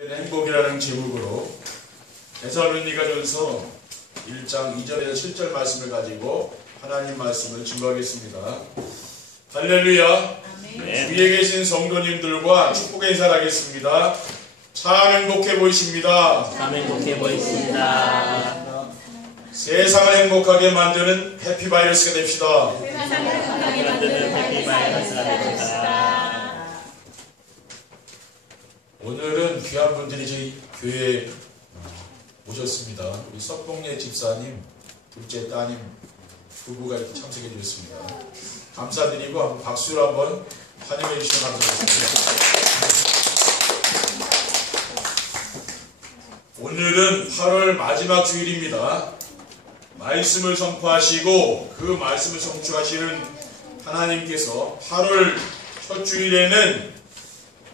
행복이라는 제목으로 데살로니가전서 1장 2절에서 7절 말씀을 가지고 하나님 말씀을 증거하겠습니다. 할렐루야. 아멘. 위에 계신 성도님들과 축복의 인사를 하겠습니다. 참 행복해 보이십니다. 참 행복해 보이십니다. 세상을 행복하게 만드는 해피바이러스가 됩시다. 세상을 행복하게 만드는 해피바이러스가 됩시다. 오늘은 귀한 분들이 저희 교회에 오셨습니다. 우리 석봉예 집사님, 둘째 따님 부부가 이렇게 참석해 주셨습니다. 감사드리고 한번 박수로 한번 환영해 주시면 감사하겠습니다. 오늘은 8월 마지막 주일입니다. 말씀을 선포하시고 그 말씀을 성취하시는 하나님께서 8월 첫 주일에는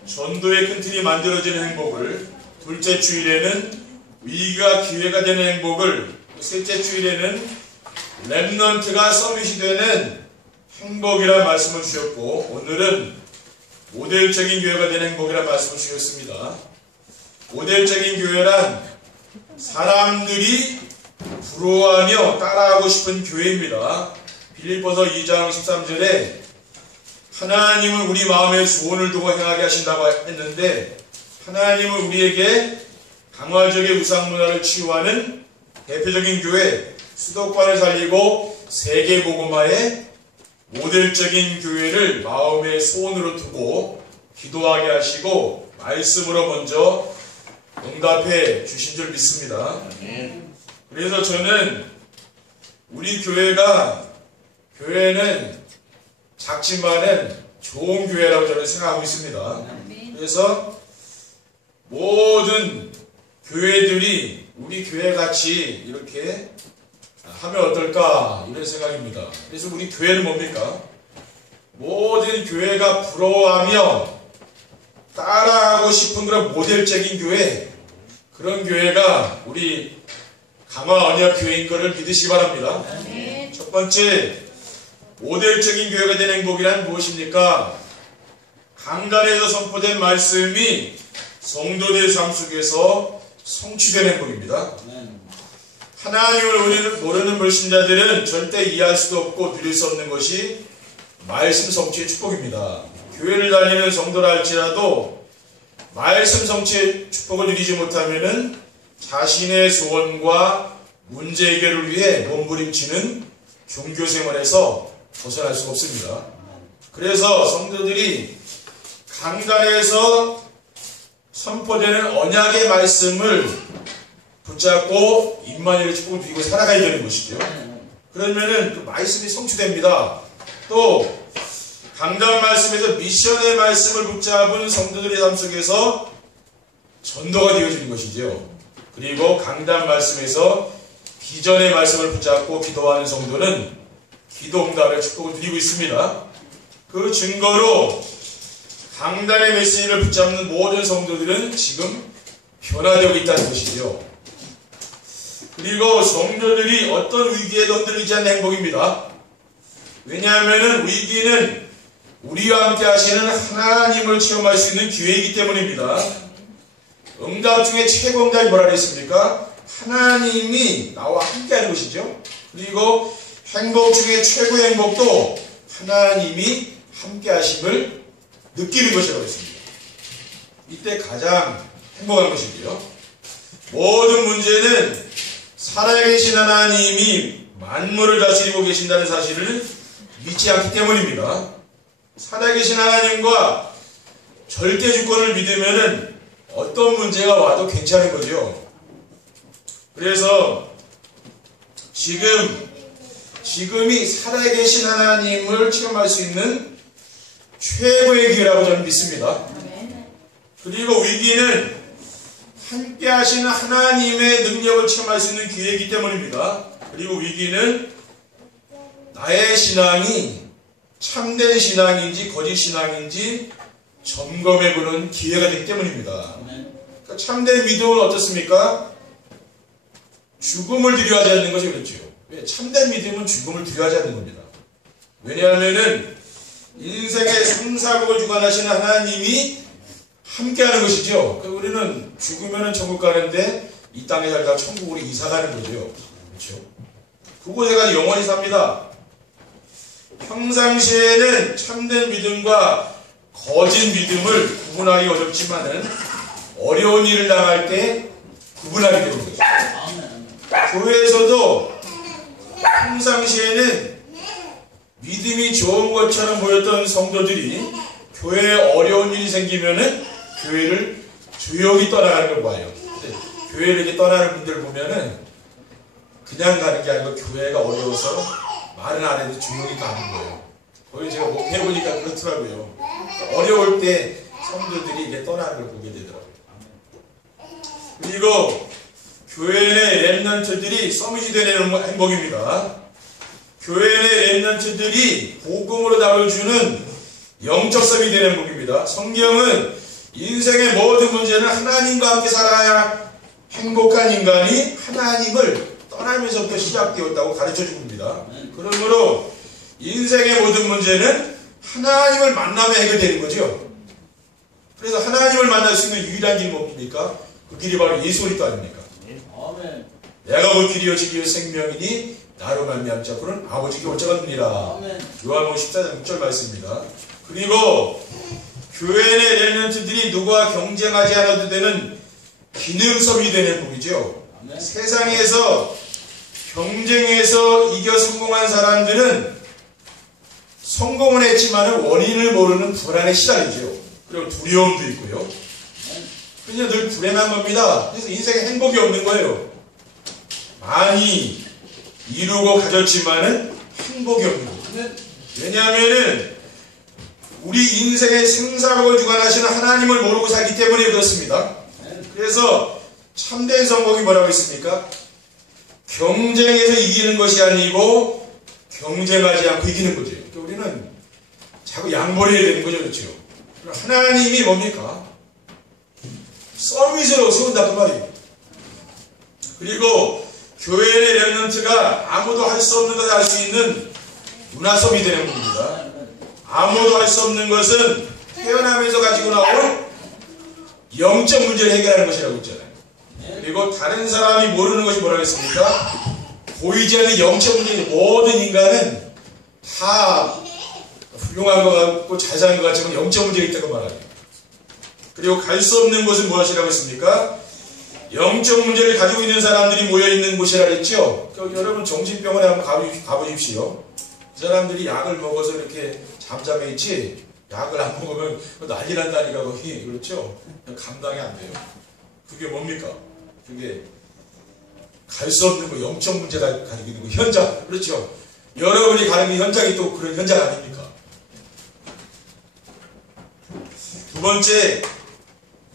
전도의 큰 틀이 만들어지는 행복을, 둘째 주일에는 위기가 기회가 되는 행복을, 셋째 주일에는 렘넌트가 서밋이 되는 행복이라는 말씀을 주셨고, 오늘은 모델적인 교회가 되는 행복이라는 말씀을 주셨습니다. 모델적인 교회란 사람들이 부러워하며 따라하고 싶은 교회입니다. 빌립보서 2장 13절에 하나님은 우리 마음에 소원을 두고 행하게 하신다고 했는데, 하나님은 우리에게 강화적의 우상 문화를 치유하는 대표적인 교회, 수도권을 살리고 세계복음화의 모델적인 교회를 마음의 소원으로 두고 기도하게 하시고 말씀으로 먼저 응답해 주신 줄 믿습니다. 그래서 저는 우리 교회는 작지만은 좋은 교회라고 저는 생각하고 있습니다. 그래서 모든 교회들이 우리 교회같이 이렇게 하면 어떨까 이런 생각입니다. 그래서 우리 교회는 뭡니까? 모든 교회가 부러워하며 따라하고 싶은 그런 모델적인 교회, 그런 교회가 우리 강화언약교회인 것을 믿으시기 바랍니다. 첫 번째, 모델적인 교회가 된 행복이란 무엇입니까? 강단에서 선포된 말씀이 성도들의 삶 속에서 성취된 행복입니다. 하나님을 모르는 불신자들은 절대 이해할 수도 없고 누릴 수 없는 것이 말씀 성취의 축복입니다. 교회를 다니는 성도라 할지라도 말씀 성취의 축복을 누리지 못하면은 자신의 소원과 문제 해결을 위해 몸부림치는 종교 생활에서 벗어날 수가 없습니다. 그래서 성도들이 강단에서 선포되는 언약의 말씀을 붙잡고 임마누엘의 축복을 누리고 살아가야 되는 것이죠. 그러면은 그 말씀이 성취됩니다. 또 강단 말씀에서 미션의 말씀을 붙잡은 성도들의 삶 속에서 전도가 되어지는 것이죠. 그리고 강단 말씀에서 비전의 말씀을 붙잡고 기도하는 성도는 기도응답의 축복을 누리고 있습니다. 그 증거로 강단의 메시지를 붙잡는 모든 성도들은 지금 변화되고 있다는 것이죠. 그리고 성도들이 어떤 위기에도 흔들리지 않는 행복입니다. 왜냐하면 위기는 우리와 함께 하시는 하나님을 체험할 수 있는 기회이기 때문입니다. 응답 중에 최고 응답이 뭐라 그랬습니까? 하나님이 나와 함께 하는 것이죠. 그리고 행복 중에 최고의 행복도 하나님이 함께 하심을 느끼는 것이라고 했습니다. 이때 가장 행복한 것이고요. 모든 문제는 살아계신 하나님이 만물을 다스리고 계신다는 사실을 믿지 않기 때문입니다. 살아계신 하나님과 절대 주권을 믿으면은 어떤 문제가 와도 괜찮은 거죠. 그래서 지금이 살아계신 하나님을 체험할 수 있는 최고의 기회라고 저는 믿습니다. 그리고 위기는 함께 하시는 하나님의 능력을 체험할 수 있는 기회이기 때문입니다. 그리고 위기는 나의 신앙이 참된 신앙인지 거짓 신앙인지 점검해보는 기회가 되기 때문입니다. 그러니까 참된 믿음은 어떻습니까? 죽음을 두려워하지 않는 것이 그렇죠. 참된 믿음은 죽음을 두려워하지 않는 겁니다. 왜냐하면은 인생의 3, 4국을 주관하시는 하나님이 함께하는 것이죠. 우리는 죽으면 천국 가는데 이 땅에 살다가 천국으로 이사 가는 거죠. 그렇죠? 그곳에 가서 영원히 삽니다. 평상시에는 참된 믿음과 거짓 믿음을 구분하기 어렵지만은 어려운 일을 당할 때 구분하게 되는 거죠. 교회에서도 평상시에는 믿음이 좋은 것처럼 보였던 성도들이 교회에 어려운 일이 생기면은 교회를 조용히 떠나가는 걸 봐요. 교회를 이렇게 떠나는 분들 보면은 그냥 가는 게 아니고 교회가 어려워서 말은 안 해도 조용히 가는 거예요. 거기 제가 해보니까 그렇더라고요. 어려울 때 성도들이 이게 떠나는 걸 보게 되더라고요. 그리고 교회 내 랩런트들이 서밋이 되는 행복입니다. 교회 내 랩런트들이 복음으로 답을 주는 영적 서밋이 되는 행복입니다. 성경은 인생의 모든 문제는 하나님과 함께 살아야 행복한 인간이 하나님을 떠나면서부터 시작되었다고 가르쳐 줍니다. 그러므로 인생의 모든 문제는 하나님을 만나면 해결되는 거죠. 그래서 하나님을 만날 수 있는 유일한 길이 뭡니까? 그 길이 바로 예수 그리스도 아닙니까? 아멘. 내가 그 길이요 진리요 생명이니 나로 말미암지 않고는 아버지께 올 자가 없느니라. 요한복음 14장 6절 말씀입니다. 그리고 교회 내 렘넌트들이 누구와 경쟁하지 않아도 되는 기능섬이 되는 행복이죠. 세상에서 경쟁에서 이겨 성공한 사람들은 성공은 했지만 원인을 모르는 불안에 시달리죠. 그리고 두려움도 있고요. 그냥 늘 불행한 겁니다. 그래서 인생에 행복이 없는 거예요. 많이 이루고 가졌지만은 행복이 없는 거예요. 왜냐하면은 우리 인생의 생사력을 주관하시는 하나님을 모르고 살기 때문에 그렇습니다. 그래서 참된 성공이 뭐라고 했습니까? 경쟁에서 이기는 것이 아니고 경쟁하지 않고 이기는 거죠. 그러니까 우리는 자꾸 양보를 해야 되는 거죠. 그렇죠? 하나님이 뭡니까? 서밋으로 세운다 그 말이에요. 그리고 교회의 렘넌트가 아무도 할 수 없는 것을 할 수 있는 문화섬이 되는 겁니다. 아무도 할 수 없는 것은 태어나면서 가지고 나온 영적 문제를 해결하는 것이라고 했잖아요. 그리고 다른 사람이 모르는 것이 뭐라고 했습니까? 보이지 않는 영적 문제. 모든 인간은 다 훌륭한 것 같고 잘 사는 것 같지만 영적 문제가 있다고 말합니다. 그리고 갈 수 없는 곳은 무엇이라고 했습니까? 영적 문제를 가지고 있는 사람들이 모여있는 곳이라 했죠. 그러니까 여러분 정신병원에 한번 가보십시오. 그 사람들이 약을 먹어서 이렇게 잠잠해 있지 약을 안 먹으면 난리 난다니까 거기. 그렇죠? 감당이 안 돼요. 그게 뭡니까? 그게 갈 수 없는 거 영적 문제가 가지고 있는 거 현장. 그렇죠? 여러분이 가는 게 현장이 또 그런 현장 아닙니까? 두 번째,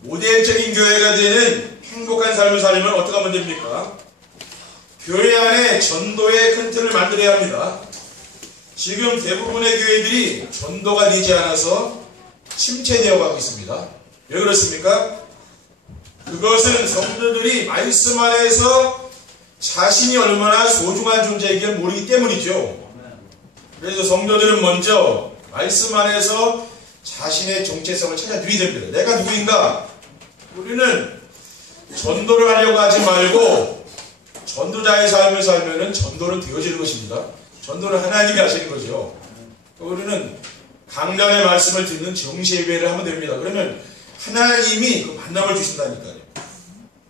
모델적인 교회가 되는 행복한 삶을 살려면 어떻게 하면 됩니까? 교회 안에 전도의 큰 틀을 만들어야 합니다. 지금 대부분의 교회들이 전도가 되지 않아서 침체되어 가고 있습니다. 왜 그렇습니까? 그것은 성도들이 말씀 안에서 자신이 얼마나 소중한 존재이길 모르기 때문이죠. 그래서 성도들은 먼저 말씀 안에서 자신의 정체성을 찾아 누려야 됩니다. 내가 누구인가? 우리는 전도를 하려고 하지 말고 전도자의 삶을 살면은 전도는 되어지는 것입니다. 전도는 하나님이 하시는 거죠. 우리는 강단의 말씀을 듣는 정시예배를 하면 됩니다. 그러면 하나님이 그 만남을 주신다니까요.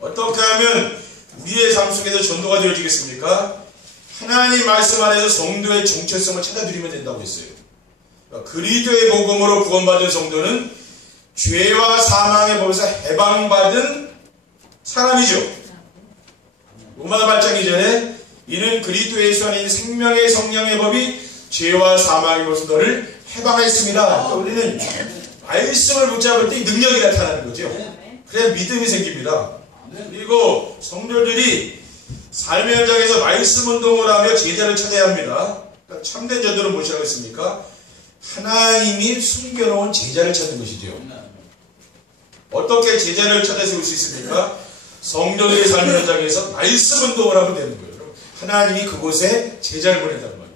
어떻게 하면 우리의 삶 속에서 전도가 되어지겠습니까? 하나님 말씀 안에서 성도의 정체성을 찾아 누리면 된다고 했어요. 그리스도의 복음으로 구원받은 성도는 죄와 사망의 법에서 해방받은 사람이죠. 로마서 8장 이전에 이는 그리스도 예수 안에 있는 생명의 성령의 법이 죄와 사망의 법에서 너를 해방했습니다. 그러니까 우리는 말씀을 붙잡을 때 이 능력이 나타나는 거죠. 그래야 믿음이 생깁니다. 그리고 성도들이 삶의 현장에서 말씀 운동을 하며 제자를 찾아야 합니다. 그러니까 참된 전도는 무엇이라고 했습니까? 하나님이 숨겨놓은 제자를 찾는 것이죠. 어떻게 제자를 찾아 세울 수 있습니까? 성도들의 삶의 현장에서 말씀 운동을 하면 되는 거예요. 하나님이 그곳에 제자를 보낸다는 말이죠.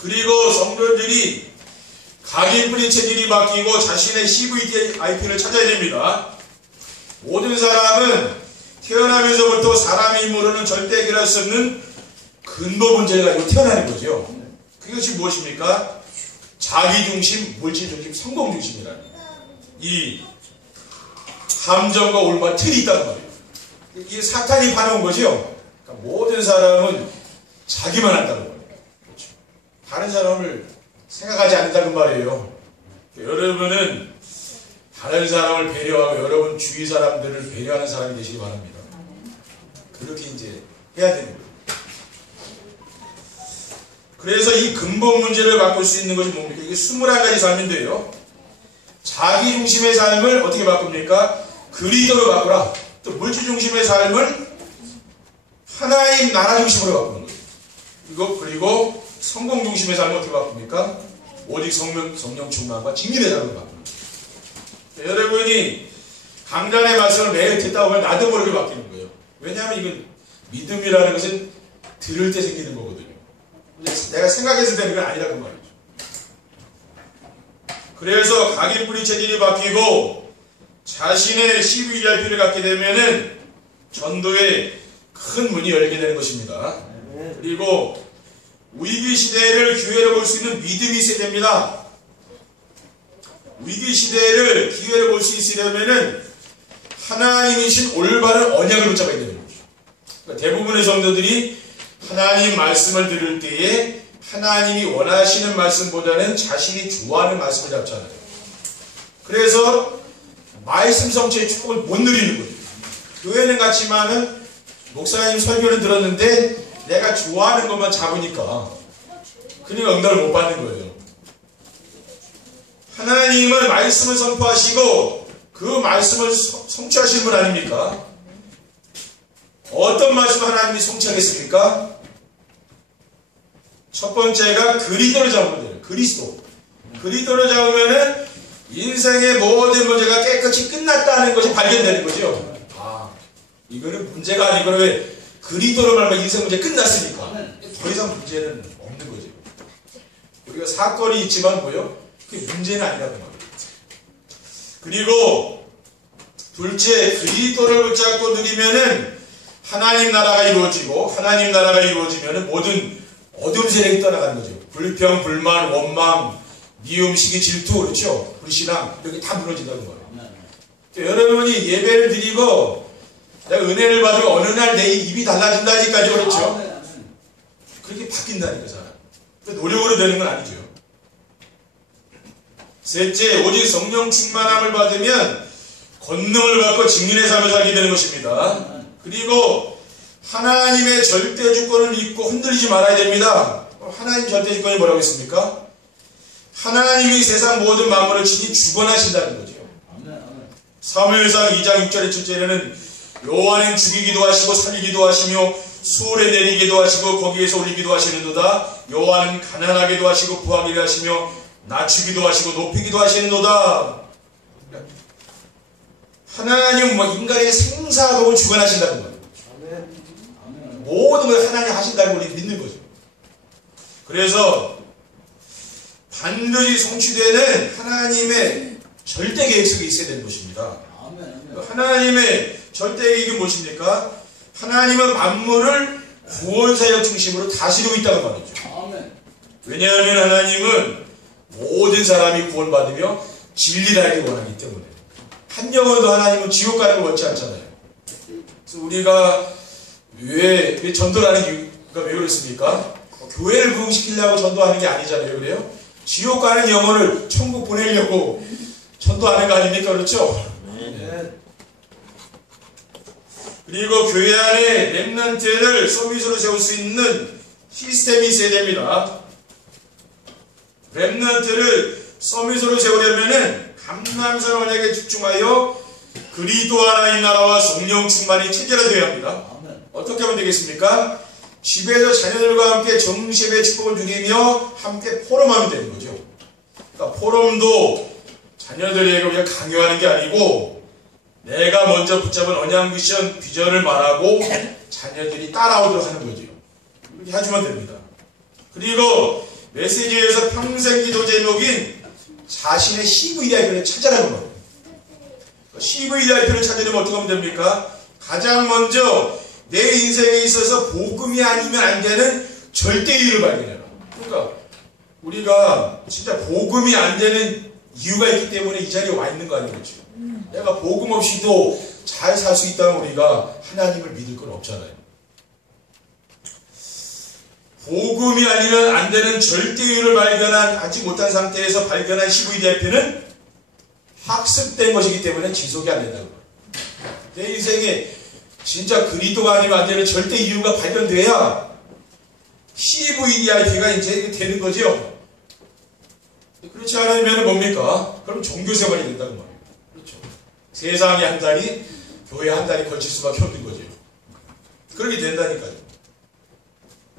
그리고 성도들이 각인뿌리 체질이 바뀌고 자신의 CVIP를 찾아야 됩니다. 모든 사람은 태어나면서부터 사람의 힘으로는 절대 해결할 수 없는 근본 문제를 가지고 태어나는 거죠. 그것이 무엇입니까? 자기중심, 물질중심, 성공중심이라는 이 함정과 올바 틀이 있다는 말이에요. 이게 사탄이 파놓은 거죠. 그러니까 모든 사람은 자기만 한다는 거예요. 그렇죠. 다른 사람을 생각하지 않는다는 말이에요. 여러분은 다른 사람을 배려하고 여러분 주위 사람들을 배려하는 사람이 되시기 바랍니다. 그렇게 이제 해야 되는 거예요. 그래서 이 근본 문제를 바꿀 수 있는 것이 뭡니까? 이게 21가지 삶인데요. 자기 중심의 삶을 어떻게 바꿉니까? 그리스도로 바꾸라. 또 물질 중심의 삶을 하나님 나라 중심으로 바꾸는 거예요. 그리고 성공 중심의 삶을 어떻게 바꿉니까? 오직 성령 충만과 직민의 삶으로 바꾸는 거예요. 여러분이 강단의 말씀을 매일 듣다 보면 나도 모르게 바뀌는 거예요. 왜냐하면 이건 믿음이라는 것은 들을 때 생기는 거거든요. 내가 생각해서 되는 건 아니라고 말이죠. 그래서 각인뿌리 체질이 바뀌고 자신의 CVIP를 갖게 되면은 전도에 큰 문이 열게 되는 것입니다. 그리고 위기 시대를 기회로 볼 수 있는 믿음이 있어야 됩니다. 위기 시대를 기회로 볼 수 있으려면은 하나님이신 올바른 언약을 붙잡아야 되는 거죠. 그러니까 대부분의 성도들이 하나님 말씀을 들을 때에 하나님이 원하시는 말씀보다는 자신이 좋아하는 말씀을 잡잖아요. 그래서 말씀 성취의 축복을 못 누리는 거예요. 교회는 같지만은 목사님 설교를 들었는데 내가 좋아하는 것만 잡으니까 그러니까 응답을 못 받는 거예요. 하나님은 말씀을 선포하시고 그 말씀을 성취하시는 분 아닙니까? 어떤 말씀을 하나님이 성취하겠습니까? 첫 번째가 그리스도를 잡으면 돼요. 그리스도를 잡으면은 인생의 모든 문제가 깨끗이 끝났다는 것이 발견되는 거죠. 이거는 문제가 아니고 왜 그리스도로 말하면 인생 문제 끝났으니까 더 이상 문제는 없는 거죠. 우리가 사건이 있지만 뭐요? 그게 문제는 아니라고 말이에요. 그리고 둘째, 그리스도를 붙잡고 누리면은 하나님 나라가 이루어지고 하나님 나라가 이루어지면은 모든 어둠 세력이 떠나가는 거죠. 불평, 불만, 원망, 미움, 시기, 질투, 그렇죠? 불신앙 이렇게 다 무너진다는 거예요. 여러분이 예배를 드리고 내가 은혜를 받으면 어느 날 내 입이 달라진다니까요, 그렇죠? 그렇게 바뀐다니까 사람. 노력으로 되는 건 아니죠. 셋째, 오직 성령 충만함을 받으면 권능을 받고 직민의 삶을 살게 되는 것입니다. 그리고 하나님의 절대 주권을 잊고 흔들리지 말아야 됩니다. 하나님 절대 주권이 뭐라고 했습니까? 하나님이 세상 모든 만물을 친히 주권하신다는 거죠. 사무엘상 2장 6절에 7절에는 여호와는 죽이기도 하시고 살리기도 하시며 수월에 내리기도 하시고 거기에서 올리기도 하시는도다. 여호와는 가난하게도 하시고 부하게도 하시며 낮추기도 하시고 높이기도 하시는도다. 하나님은 인간의 생사복을 주관하신다는 거예요. 모든 걸 하나님 하신다는 걸 믿는 거죠. 그래서 반드시 성취되는 하나님의 절대 계획 속에 있어야 되는 것입니다. 하나님의 절대 계획이 무엇입니까? 하나님은 만물을 구원사역 중심으로 다스리고 있다는 말이죠. 왜냐하면 하나님은 모든 사람이 구원받으며 진리를 원하기 때문에 한 영혼도 하나님은 지옥 가는 걸 원치 않잖아요. 그래서 우리가 왜 전도를 하는 이유가 왜 그렇습니까? 교회를 부흥시키려고 전도하는 게 아니잖아요. 그래요? 지옥 가는 영혼을 천국 보내려고 전도하는 거 아닙니까? 그렇죠? 네. 그리고 교회 안에 렘넌트를 서비스로 세울 수 있는 시스템이 있어야 됩니다. 렘넌트를 서비스로 세우려면은 감남선 언약에 집중하여 그리스도 하나님 나라와 성령 충만이 체계화되어야 합니다. 어떻게 하면 되겠습니까? 집에서 자녀들과 함께 정시예배 축복을 누리며 함께 포럼하면 되는 거죠. 그러니까 포럼도 자녀들에게 우리가 강요하는 게 아니고 내가 먼저 붙잡은 언약 미션 비전을 말하고 자녀들이 따라오도록 하는 거죠. 이렇게 해주면 됩니다. 그리고 메시지에서 평생 기도 제목인 자신의 CVIP를 찾아라는 거예요. CVIP를 찾으려면 어떻게 하면 됩니까? 가장 먼저 내 인생에 있어서 복음이 아니면 안 되는 절대 이유를 발견해라. 그러니까 우리가 진짜 복음이 안 되는 이유가 있기 때문에 이 자리에 와 있는 거 아니겠죠? 내가 복음 없이도 잘 살 수 있다면 우리가 하나님을 믿을 건 없잖아요. 복음이 아니면 안 되는 절대 이유를 발견하지 못한 상태에서 발견한 CVIP는 학습된 것이기 때문에 지속이 안 된다고. 내 인생에 진짜 그리스도가 아니면 안 되는 절대 이유가 발견돼야 CVIP가 이제 되는 거죠. 그렇지 않으면 뭡니까? 그럼 종교생활이 된다는 말이에요. 그렇죠. 세상에 한 달이, 교회 한 달이 걸칠 수밖에 없는 거죠. 그렇게 된다니까요.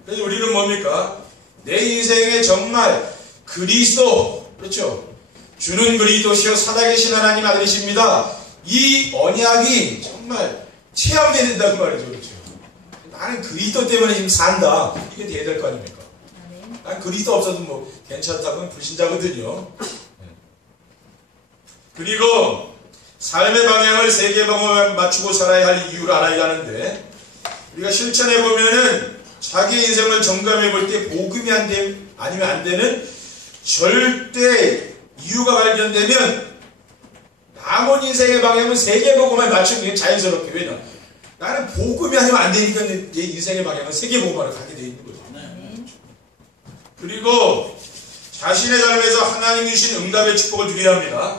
그래서 우리는 뭡니까? 내 인생에 정말 그리스도, 그렇죠. 주는 그리스도시여 살아계신 하나님 아들이십니다. 이 언약이 정말 체험돼야 된다는 말이죠. 그렇죠. 나는 그리스도 때문에 지금 산다. 이게 돼야 될 거 아닙니까? 난 그리스도 없어도 뭐 괜찮다면 불신자거든요. 그리고 삶의 방향을 세계방향에 맞추고 살아야 할 이유를 알아야 하는데, 우리가 실천해 보면은 자기 인생을 점검해 볼 때 복음이 아니면 안 되는 절대 이유가 발견되면 남은 인생의 방향은 세계복음에 맞추는 게 자연스럽게. 왜냐? 나는 복음이 아니면 안 되니까 내 인생의 방향은 세계복음으로 가게 돼 있는 거죠. 그리고 자신의 삶에서 하나님 주신 응답의 축복을 누려야 합니다.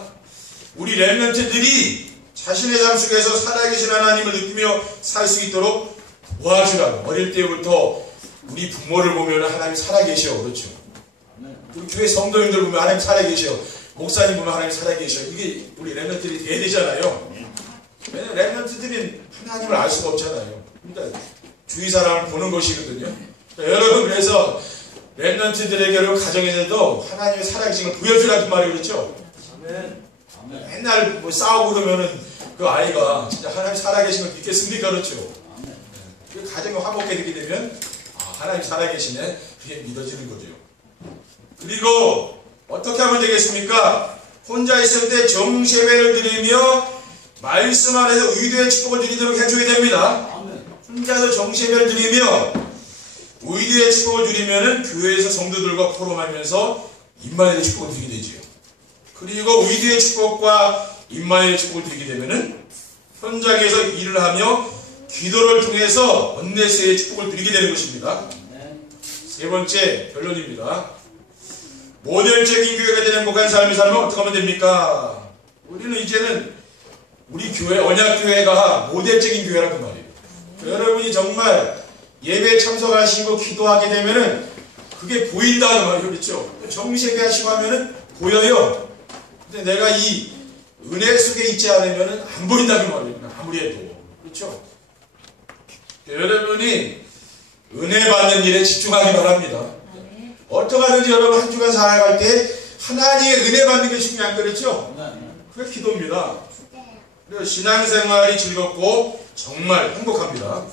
우리 렘넌트들이 자신의 삶 속에서 살아계신 하나님을 느끼며 살 수 있도록 도와주라고. 어릴 때부터 우리 부모를 보면 하나님 살아계셔. 그렇죠. 우리 교회 성도님들 보면 하나님 살아계셔. 목사님 보면 하나님 살아계셔. 이게 우리 렘넌트들이 돼야 되잖아요. 왜냐면 렘넌트들이 하나님을 알 수가 없잖아요. 그러니까 주위 사람을 보는 것이거든요. 그러니까 여러분, 그래서 렘넌트들에게 여러분 가정에서도 하나님의 살아계신 걸 보여주라는 말이 그렇죠. 맨날 뭐 싸우고 그러면은 그 아이가 진짜 하나님 살아계신 걸 믿겠습니까? 그렇죠. 그 가정이 화목해 되게 되면 하나님 살아계시네. 그게 믿어지는 거죠. 그리고 어떻게 하면 되겠습니까? 혼자 있을 때 정세배를 드리며 말씀 안에서 의도의 축복을 드리도록 해줘야 됩니다. 혼자서 정세배를 드리며 의도의 축복을 드리면은 교회에서 성도들과 포럼하면서 임마누엘의 축복을 드리게 되지요. 그리고 의도의 축복과 임마누엘의 축복을 드리게 되면은 현장에서 일을 하며 기도를 통해서 언네스의 축복을 드리게 되는 것입니다. 세 번째 결론입니다. 모델적인 교회가 되는 행복한 삶을 살면 어떻게 하면 됩니까? 우리는 이제는 우리 교회, 언약교회가 모델적인 교회라는 말이에요. 여러분이 정말 예배에 참석하시고 기도하게 되면은 그게 보인다는 말이에요. 그렇죠? 정시예배 하시고 하면은 보여요. 근데 내가 이 은혜 속에 있지 않으면은 안 보인다는 말이에요. 아무리 해도. 그렇죠? 여러분이 은혜 받는 일에 집중하기 바랍니다. 어떻게 하든지 여러분 한 주간 살아갈 때 하나님의 은혜 받는 게 중요한 거죠. 그게 기도입니다. 그래서 신앙생활이 즐겁고 정말 행복합니다.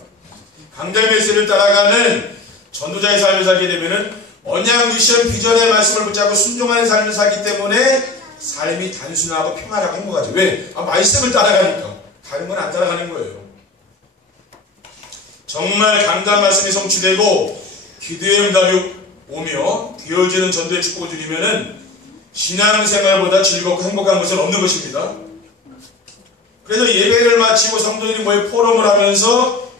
강달 메시지를 따라가는 전도자의 삶을 살게 되면은 언약 미션 비전의 말씀을 붙잡고 순종하는 삶을 살기 때문에 삶이 단순하고 평안하고 행복하죠. 왜? 말씀을 따라가니까. 다른 건 안 따라가는 거예요. 정말 강단 말씀이 성취되고 기도의 응답이 오며 되어지는 전도의 축복을 드리면은 신앙생활보다 즐겁고 행복한 것은 없는 것입니다. 그래서 예배를 마치고 성도들이 모여 포럼을 하면서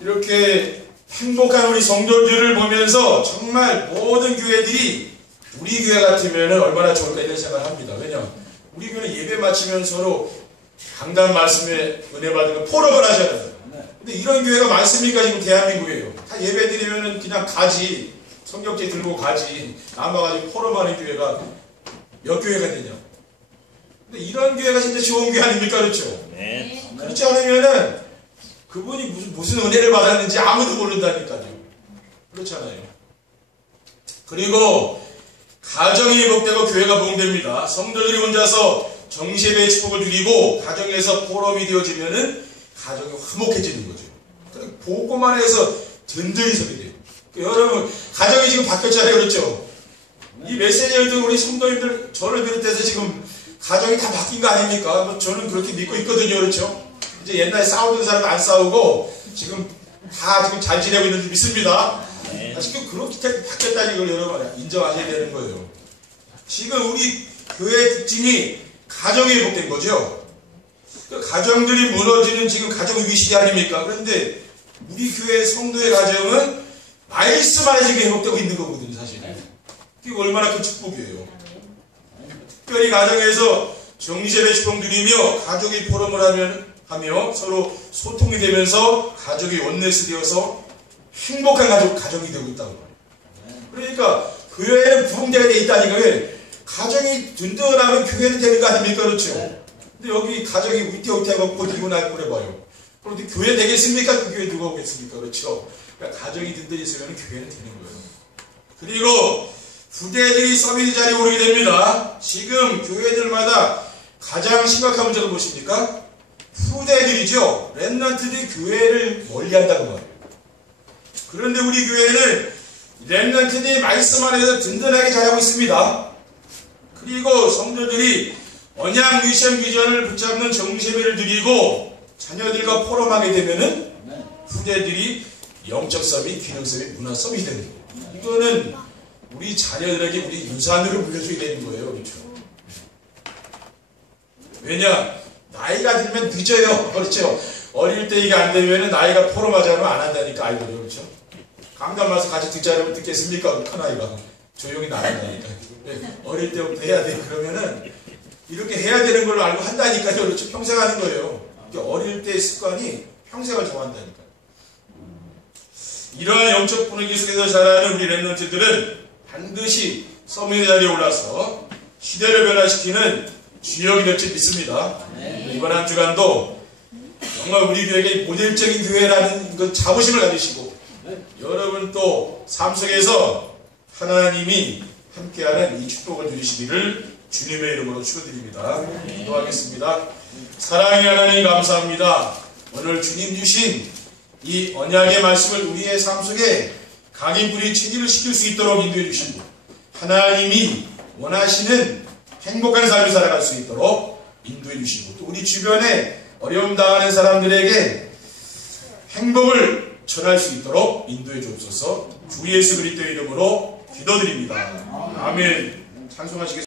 이렇게 행복한 우리 성도들을 보면서 정말 모든 교회들이 우리 교회 같으면 얼마나 좋을까 이런 생각을 합니다. 왜냐? 우리 교회는 예배 마치면 서로 강단 말씀에 은혜 받은 거 포럼을 하잖아요. 근데 이런 교회가 많습니까? 지금 대한민국에요. 다 예배 드리면은 그냥 가지. 성경책 들고 가지. 남아가지고 포럼하는 교회가 몇 교회가 되냐. 근데 이런 교회가 진짜 좋은 교회 아닙니까? 그렇죠? 네. 그렇지 않으면은 그분이 무슨 은혜를 받았는지 아무도 모른다니까요. 그렇잖아요. 그리고 가정이 회복되고 교회가 부흥됩니다. 성도들이 혼자서 정시예배의 축복을 누리고 가정에서 포럼이 되어지면은 가정이 화목해지는 거죠. 복음만 해서 든든히 서게 돼요. 여러분, 가정이 지금 바뀌었잖아요. 그렇죠? 이 메시지에도 우리 성도님들 저를 비롯해서 지금 가정이 다 바뀐 거 아닙니까? 뭐 저는 그렇게 믿고 있거든요. 그렇죠? 이제 옛날에 싸우던 사람은 안 싸우고 지금 다 지금 잘 지내고 있는 줄 믿습니다. 지금 그렇게 바뀌었다는 걸 여러분 인정하셔야 되는 거예요. 지금 우리 교회의 특징이 가정이 회복된 거죠. 그 가정들이 무너지는 지금 가정 위기 시대 아닙니까? 그런데 우리 교회 성도의 가정은 말씀 안에 지금 회복되고 있는 거거든요, 사실. 그게 얼마나 큰 축복이에요. 특별히 가정에서 정리제의 축복 누리며 가족이 포럼을 하며 서로 소통이 되면서 가족이 원네스 되어서 행복한 가정이 되고 있다고 말해요. 그러니까 교회는 부흥되게 돼 있다니까. 왜? 가정이 든든하면 교회는 되는 거 아닙니까? 그렇죠? 근데 여기 가정이 위태위태하고 리고날 그래봐요. 그런데 교회 되겠습니까? 그 교회 누가 오겠습니까? 그렇죠? 그러니까 가정이 든든히 있으면 교회는 되는 거예요. 그리고 후대들이 서밋 자리에 오르게 됩니다. 지금 교회들마다 가장 심각한 문제가 무엇입니까? 후대들이죠. 렘넌트들이 교회를 멀리한다고 말해요. 그런데 우리 교회는 렘넌트들이 말씀 안에서 든든하게 자라고 있습니다. 그리고 성도들이 언약 미션 비전을 붙잡는 정세배를 드리고 자녀들과 포럼하게 되면은 후대들이 영적 서밋, 기능 서밋, 문화 서밋이 되는 거예요. 이거는 우리 자녀들에게 우리 유산으로 물려줘야 되는 거예요. 그렇죠? 왜냐? 나이가 들면 늦어요. 그렇죠? 어릴 때 이게 안 되면 나이가 포럼하지 않으면 안 한다니까, 아이들이. 그렇죠? 강단 와서 같이 듣자 하면 듣겠습니까? 큰아이가. 조용히 나간다니까. 어릴 때부터 해야 돼. 그러면은 이렇게 해야 되는 걸로 알고 한다니까요. 그렇죠? 평생 하는 거예요. 어릴 때의 습관이 평생을 정한다니까. 이러한 영적 분위기 속에서 자라는 우리 렘넌트들은 반드시 서밋의 자리에 올라서 시대를 변화시키는 주역이 될 줄 믿습니다. 이번 한 주간도 정말 우리 교회에게 모델적인 교회라는 그 자부심을 가지시고 여러분 또 삶 속에서 하나님이 함께하는 이 축복을 누리시기를 주님의 이름으로 축원드립니다. 기도하겠습니다. 사랑의 하나님 감사합니다. 오늘 주님 주신 이 언약의 말씀을 우리의 삶 속에 각인뿌리 체질을 시킬 수 있도록 인도해 주시고 하나님이 원하시는 행복한 삶을 살아갈 수 있도록 인도해 주시고 또 우리 주변에 어려움 당하는 사람들에게 행복을 전할 수 있도록 인도해 주옵소서. 주 예수 그리스도의 이름으로 기도드립니다. 아멘. 찬송하시겠습니다.